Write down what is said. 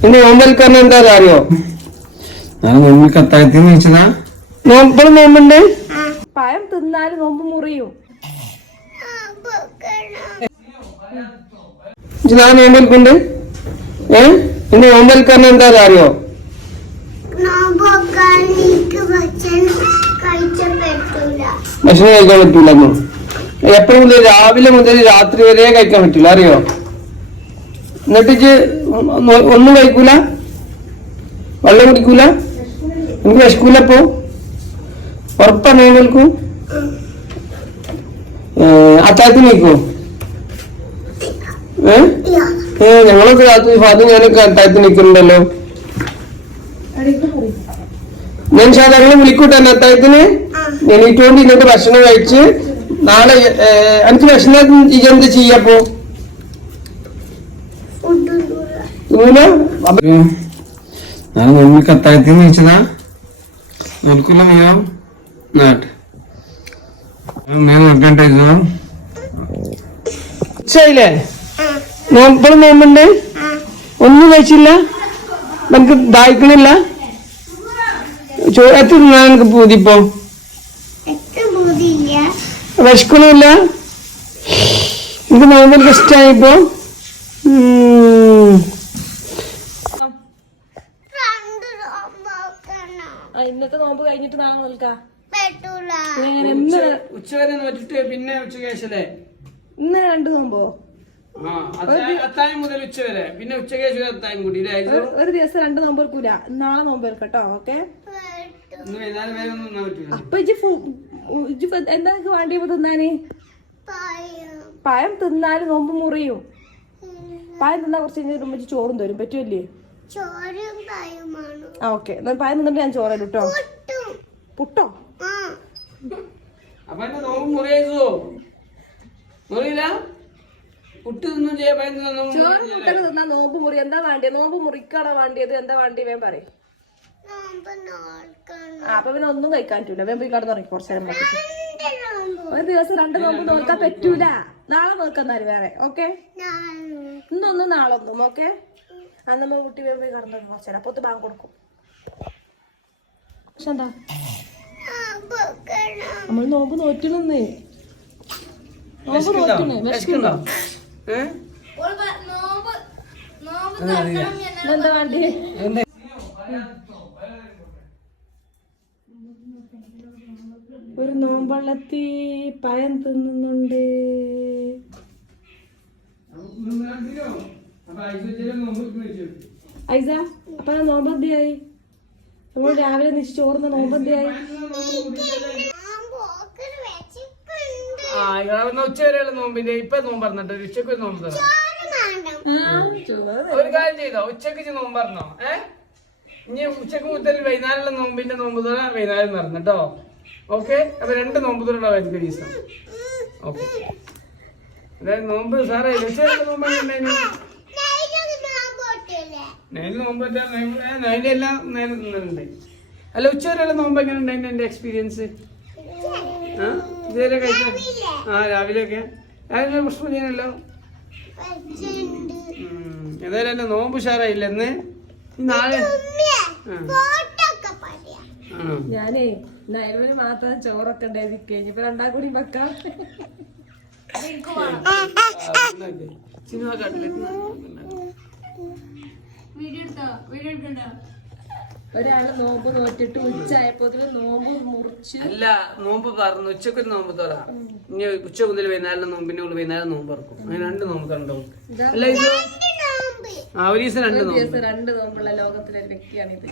പിന്നെ നോമ്പൽക്കാരൻ എന്താ അറിയോ? ഞാൻ നോമ്പിൽ കത്തായത്തിന്ന് വെച്ചതാ. നോമ്പ് നോമ്പുണ്ട്. പഴം തിന്നാല് നോമ്പ് മുറിയും. ഞാൻ നോമ്പൽക്കുണ്ട്. പിന്നെ നോമ്പൽക്കാരൻ എന്താ അറിയോ? ഭക്ഷണം കഴിക്കാൻ പറ്റൂല. എപ്പോഴും മുതൽ രാവിലെ മുതൽ രാത്രി വരെ കഴിക്കാൻ പറ്റൂല, അറിയോ? എന്നിട്ട് ഒന്നും കഴിക്കൂല, വെള്ളം കുടിക്കൂല, എനിക്ക് വിശക്കൂലപ്പോ? ഉറപ്പാണ് നിങ്ങൾക്ക്? അത്താഴത്തിന് കഴിക്കോ? ഞങ്ങളൊക്കെ രാത്രി ഫാദും ഞാനൊക്കെ അത്താഴത്തിന് നിൽക്കുന്നുണ്ടല്ലോ. ഞാൻ സാധാരണ വിളിക്കൂട്ടെ എന്നെ അത്താഴത്തിന്. എണീറ്റോണ്ട് ഇന്നത്തെ ഭക്ഷണം കഴിച്ച് നാളെ എനിക്ക് ഭക്ഷണം എന്ത് ചെയ്യപ്പോ? ഞാൻ നോമ്പിൽ കത്തായത്തിന്ന് വെച്ചതാ. നോൽക്കുള്ള മീനോ നാട്ട് ഉച്ചയില്ലേ? നോമ്പ് നോമ്പുണ്ട്. ഒന്നും കഴിച്ചില്ല, നമുക്ക് ദാഹിക്കണില്ല. എത്ര തിന്നാൻ എനിക്ക് പൂതിപ്പോ? വിശക്കണില്ല. എനിക്ക് നോമ്പിൽ ഇഷ്ടമായിപ്പോ. ഇന്നത്തെ നോമ്പ് കഴിഞ്ഞിട്ട് നാളെ നോൽക്കാം. ഉച്ചവരെ നോറ്റിട്ട് പിന്നെ ഉച്ചക്കേശല്ലേ? ഇന്ന് 2 നോമ്പോ? അത്തായം മുതൽ ഉച്ചവരെ, പിന്നെ ഉച്ചക്കേശം അത്തായം കൂടി. ഒരു ദിവസം 2 നോമ്പ് എടുക്കൂല. നാളെ നോമ്പ് എടുക്കട്ടോ. ഓക്കെ. അപ്പൊ എന്താ വേണ്ടിയപ്പോ തിന്നാന്? പഴം തിന്നാല് നോമ്പ് മുറിയും. പഴം തിന്നാ കുറച്ച് കഴിഞ്ഞിട്ട് ചോറും തരും. പറ്റൂല്ലേ? ഓക്കെ. പഴം തിന്നിട്ട് ഞാൻ ചോറ് കേട്ടോ. പുട്ടോ? അപ്പൊ നോമ്പ് മുറിയോ? മുറിയില്ല. ചോറ് മുട്ട തിന്നാ നോമ്പ് മുറി. എന്താ വേണ്ടിയത്? നോമ്പ് മുറിക്കാണോ വേണ്ടിയത്? എന്താ വേണ്ടി വേം പറയും. അപ്പൊ പിന്നെ ഒന്നും കഴിക്കാൻ പറ്റൂല. വേം പോയി കടന്നു തുടങ്ങി കുറച്ചു നേരം. ഒരു ദിവസം 2 നോമ്പ് നോക്കാൻ പറ്റൂല. നാളെ നോക്കാന്നാല് വേറെ. ഓക്കെ. ഇന്നൊന്നും നാളെ ഒന്നും. ഓക്കെ. അന്ന് കുട്ടി വേം പോയി കടന്നു തുടങ്ങി കുറച്ചു നേരം. അപ്പൊ ബാങ്ക് കൊടുക്കും. പക്ഷെ എന്താ നമ്മൾ നോമ്പ് നോറ്റണന്ന്. നോമ്പ് നോറ്റണ്. വിശക്കുണ്ടോ? എന്താ വേണ്ടി? ഒരു നോമ്പള്ളത്തി പഴം തിന്നുന്നുണ്ട്. ഐസ, അപ്പൊ നോമ്പന്തിയായി? നമ്മൾ രാവിലെ നിശ്ച ചോറുന്ന നോമ്പന്തിയായി? ഉച്ചവരെയുള്ള നോമ്പിന്റെ ഇപ്പൊ നോമ്പ് പറഞ്ഞിട്ട് ഉച്ചക്ക് ഒരു നോമ്പ് തരാം. ഒരു കാര്യം ചെയ്തോ, ഉച്ചക്ക് നോമ്പ് പറഞ്ഞോ. ഇനി ഉച്ചക്ക് മുതൽ വൈകുന്നേരമുള്ള നോമ്പിന്റെ നോമ്പ് തുറ വൈകുന്നേരം നടന്നിട്ടോ. ഓക്കെ. അപ്പൊ 2 നോമ്പ് തുറ വരുന്ന ദിവസം. ഓക്കെ. അതായത് നോമ്പ് സാറേ ഉച്ചവരെ നോമ്പ് നൈലെല്ലാം നേരെ നിന്നുണ്ട്. അല്ല ഉച്ചവരെയുള്ള നോമ്പ് എങ്ങനെ ഉണ്ടായിരുന്നു എന്റെ എക്സ്പീരിയൻസ്? ഇതുവരെ കഴിക്കാം. രാവിലെയൊക്കെ രാവിലെ പ്രശ്നം ചെയ്യാനല്ലോ. ഏതായാലും എന്റെ നോമ്പ് ഉഷാറായില്ല എന്ന്. നാളെ ഞാനേ നൈലൂര് മാത്രം ചോറൊക്കെ ഉണ്ടായി കഴിഞ്ഞപ്പോ 2 കൂടി വെക്കാം. സിനിമ ഒരാള് നോമ്പ് നോറ്റിട്ട് ഉച്ചയായപ്പോ നോമ്പ് മുറിച്ച്. അല്ല, നോമ്പ് പറഞ്ഞു ഉച്ചക്കൊരു നോമ്പ് തുറ. ഇനി ഉച്ച മുതൽ വൈകുന്നേരം നോമ്പിന്റെ ഉള്ളിൽ വൈകുന്നേരം നോമ്പ് തുറക്കും. അങ്ങനെ 2 നോമ്പ് തുറണ്ടാവും. അല്ല ഇത് ഒരു ദിവസം 2 നോമ്പുള്ള ലോകത്തിലെ ഒരു വ്യക്തിയാണിത്.